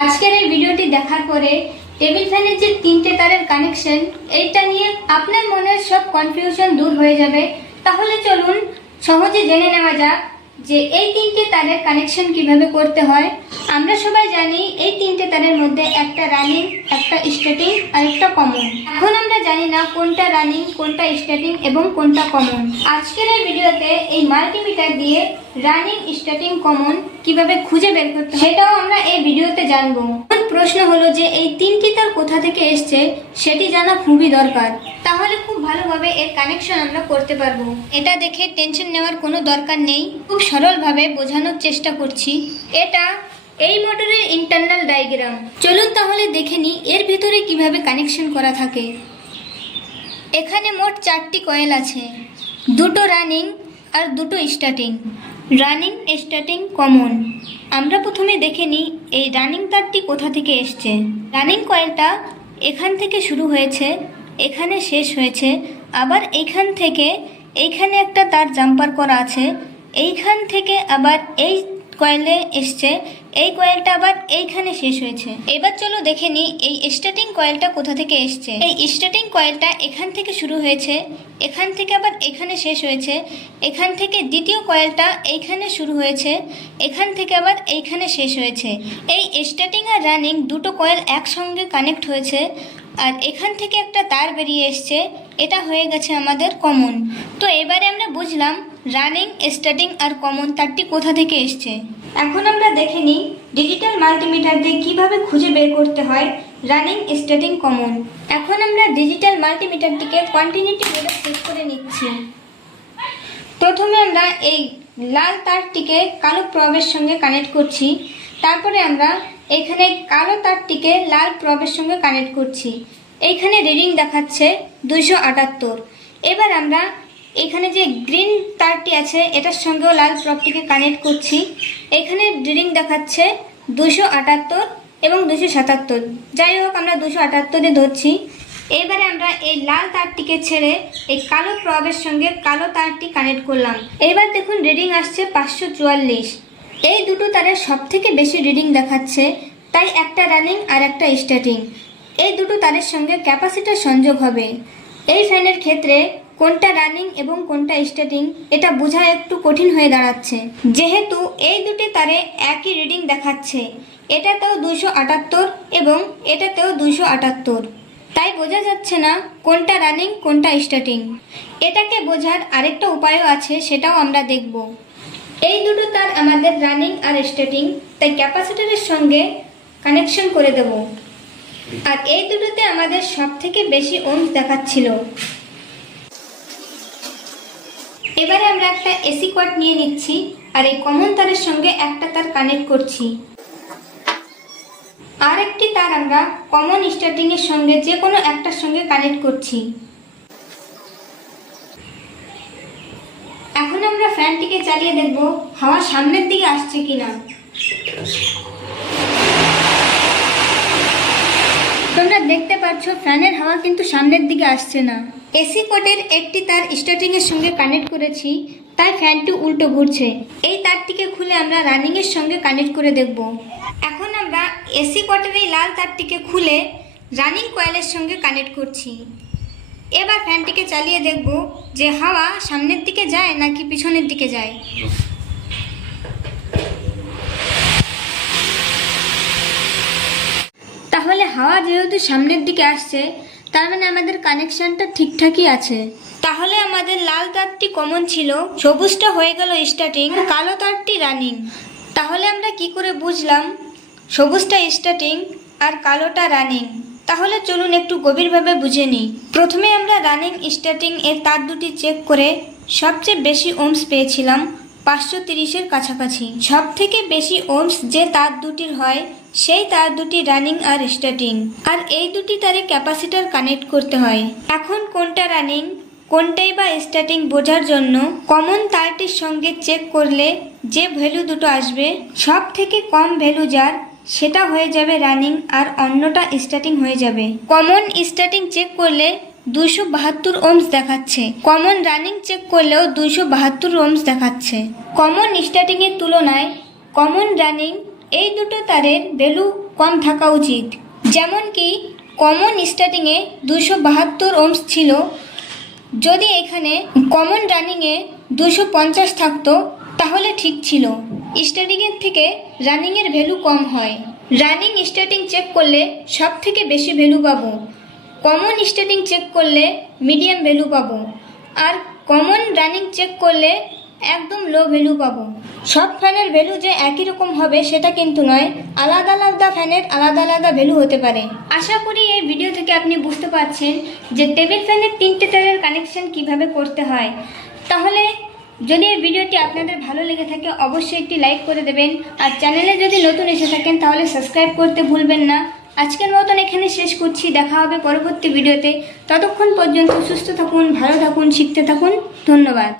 আজকের এই ভিডিওটি দেখার পরে টেবিল ফ্যানের যে তিনটে তারের কানেকশন, এইটা নিয়ে আপনার মনের সব কনফিউশন দূর হয়ে যাবে। তাহলে চলুন সহজে জেনে নেওয়া যাক যে এই তিনটে তারের কানেকশন কীভাবে করতে হয়, আমরা সবাই জানি এই তিনটে তারের মধ্যে একটা রানিং একটা স্টার্টিং আর একটা কমন এখন আমরা জানি না কোনটা রানিং কোনটা স্টার্টিং এবং কোনটা কমন আজকের এই ভিডিওতে এই মাল্টিমিটার দিয়ে রানিং স্টার্টিং কমন কীভাবে খুঁজে বের করতে সেটাও আমরা এই ভিডিওতে জানব। প্রশ্ন হলো যে এই তিনটি তার কোথা থেকে এসছে, সেটি জানা খুবই দরকার। তাহলে খুব ভালোভাবে এর কানেকশন আমরা করতে পারব। এটা দেখে টেনশন নেওয়ার কোনো দরকার নেই। খুব সরলভাবে বোঝানোর চেষ্টা করছি। এটা এই মোটরের ইন্টারনাল ডায়াগ্রাম চলুন তাহলে দেখে নিই এর ভিতরে কীভাবে কানেকশন করা থাকে। এখানে মোট চারটি কয়েল আছে। দুটো রানিং আর দুটো স্টার্টিং রানিং স্টার্টিং কমন আমরা প্রথমে দেখে নিই এই রানিং তারটি কোথা থেকে এসছে। রানিং কয়েলটা এখান থেকে শুরু হয়েছে, এখানে শেষ হয়েছে। আবার এইখান থেকে এইখানে একটা তার জাম্পার করা আছে। এইখান থেকে আবার এই কয়েলে এসছে, এই কয়েলটা আবার এইখানে শেষ হয়েছে। এবার চলো দেখে নিই এই স্টার্টিং কয়েলটা কোথা থেকে এসছে। এই স্টার্টিং কয়েলটা এখান থেকে শুরু হয়েছে, এখান থেকে আবার এখানে শেষ হয়েছে, এখান থেকে দ্বিতীয় কয়েলটা এইখানে শুরু হয়েছে, এখান থেকে আবার এইখানে শেষ হয়েছে। এই স্টার্টিং আর রানিং দুটো কয়েল একসঙ্গে কানেক্ট হয়েছে আর এখান থেকে একটা তার বেরিয়ে এসছে। এটা হয়ে গেছে আমাদের কমন। তো এবারে আমরা বুঝলাম রানিং স্টার্টিং আর কমন তারটি কোথা থেকে এসছে। এখন আমরা দেখে নিই ডিজিটাল মাল্টিমিটার দিয়ে কীভাবে খুঁজে বের করতে হয় রানিং স্টার্টিং কমন এখন আমরা ডিজিটাল মাল্টিমিটারটিকে কন্টিনিউটি মোডে সেট করে নিচ্ছি। প্রথমে আমরা এই লাল তারটিকে কালো প্রবের সঙ্গে কানেক্ট করছি। তারপরে আমরা এখানে কালো তারটিকে লাল প্রবের সঙ্গে কানেক্ট করছি। এইখানে রিডিং দেখাচ্ছে দুইশো আটাত্তর। এবার আমরা এখানে যে গ্রিন তারটি আছে, এটার সঙ্গেও লাল প্রবটিকে কানেক্ট করছি। এখানে রিডিং দেখাচ্ছে দুশো আটাত্তর এবং দুশো সাতাত্তর। যাই হোক, আমরা দুশো আটাত্তরে ধরছি। এবারে আমরা এই লাল তারটিকে ছেড়ে এই কালো প্রবের সঙ্গে কালো তারটি কানেক্ট করলাম। এবার দেখুন, রিডিং আসছে পাঁচশো চুয়াল্লিশ। এই দুটো তারের সব থেকে বেশি রিডিং দেখাচ্ছে, তাই একটা রানিং আর একটা স্টার্টিং। এই দুটো তারের সঙ্গে ক্যাপাসিটার সংযোগ হবে। এই ফ্যানের ক্ষেত্রে কোনটা রানিং এবং কোনটা স্টার্টিং, এটা বোঝা একটু কঠিন হয়ে দাঁড়াচ্ছে। যেহেতু এই দুটি তারে একই রিডিং দেখাচ্ছে, এটাতেও দুশো আটাত্তর এবং এটাতেও দুশো আটাত্তর। তাই বোঝা যাচ্ছে না কোনটা রানিং, কোনটা স্টার্টিং। এটাকে বোঝার আরেকটা উপায়ও আছে, সেটাও আমরা দেখব। এই দুটো তার আমাদের রানিং আর স্টার্টিং তাই ক্যাপাসিটরের সঙ্গে কানেকশন করে দেব। আর এই দুটোতে আমাদের সব থেকে বেশি ওমস দেখাচ্ছিল। এবারে আমরা একটা এসি কোয়াড নিয়ে নিচ্ছি, আর এই কমন তারের সঙ্গে একটা তার কানেক্ট করছি। আর একটি তার আমরা কমন স্টার্টিং এর সঙ্গে যে কোনো একটার সঙ্গে কানেক্ট করছি এখন আমরা ফ্যানটিকে চালিয়ে দেখব, হাওয়া সামনের দিকে আসছে কিনা। তোমরা দেখতে পাচ্ছ, ফ্যানের হাওয়া কিন্তু সামনের দিকে আসছে না। এসি কোডের একটি তার স্টার্টিং এর সঙ্গে কানেক্ট করেছি, তাই ফ্যানটি উল্টো ঘুরছে। এই তারটিকে খুলে আমরা রানিং এর সঙ্গে কানেক্ট করে দেখব। এখন আমরা এসি কোডের এই লাল তারটিকে খুলে রানিং কয়েলের সঙ্গে কানেক্ট করছি। এবার ফ্যানটিকে চালিয়ে দেখব যে হাওয়া সামনের দিকে যায় নাকি পিছনের দিকে যায়। তাহলে হাওয়া যেহেতু সামনের দিকে আসছে, তার মানে আমাদের কানেকশনটা ঠিকঠাকই আছে। তাহলে আমাদের লাল তারটি কমন ছিল, সবুজটা হয়ে গেল স্টার্টিং কালো তারটি রানিং তাহলে আমরা কি করে বুঝলাম? সবুজটা স্টার্টিং আর কালোটা রানিং তাহলে চলুন একটু গভীরভাবে বুঝে নিই। প্রথমে আমরা রানিং স্টার্টিং এর তার দুটি চেক করে সবচেয়ে বেশি ওমস পেয়েছিলাম পাঁচশো তিরিশের কাছাকাছি। সব থেকে বেশি ওমস যে তার দুটির হয়, সেই তার দুটি রানিং আর স্টার্টিং আর এই দুটি তারে ক্যাপাসিটার কানেক্ট করতে হয়। এখন কোনটা রানিং কোনটাই বা স্টার্টিং বোঝার জন্য কমন তারটির সঙ্গে চেক করলে যে ভ্যালু দুটো আসবে সব থেকে কম ভ্যালু যার সেটা হয়ে যাবে রানিং আর অন্যটা স্টার্টিং হয়ে যাবে। কমন স্টার্টিং চেক করলে দুশো বাহাত্তর ওমস দেখাচ্ছে। কমন রানিং চেক করলেও দুশো বাহাত্তর ওমস দেখাচ্ছে। কমন স্টার্টিং এর তুলনায় কমন রানিং এই দুটো তারের ভ্যালু কম থাকা উচিত। যেমন কি কমন স্টার্টিংয়ে দুশো বাহাত্তর ওমস ছিল, যদি এখানে কমন রানিংয়ে দুশো পঞ্চাশ থাকতো, তাহলে ঠিক ছিল। স্টার্টিংয়ের থেকে রানিংয়ের ভ্যালু কম হয়। রানিং স্টার্টিং চেক করলে সব থেকে বেশি ভ্যালু পাবো। কমন স্টার্টিং চেক করলে মিডিয়াম ভ্যালু পাবো। আর কমন রানিং চেক করলে একদম লো ভ্যালু পাবো। সব ফ্যানের ভ্যালু যে একই রকম হবে সেটা কিন্তু নয়, আলাদা আলাদা ফ্যানের আলাদা আলাদা ভ্যালু হতে পারে। আশা করি এই ভিডিও থেকে আপনি বুঝতে পারছেন যে টেবিল ফ্যানের তিনটে তারের কানেকশন কীভাবে করতে হয়। তাহলে যদি এই ভিডিওটি আপনাদের ভালো লেগে থাকে, অবশ্যই একটি লাইক করে দেবেন। আর চ্যানেলে যদি নতুন এসে থাকেন, তাহলে সাবস্ক্রাইব করতে ভুলবেন না। আজকের মতন এখানে শেষ করছি। দেখা হবে পরবর্তী ভিডিওতে। ততক্ষণ পর্যন্ত সুস্থ থাকুন, ভালো থাকুন, শিখতে থাকুন। ধন্যবাদ।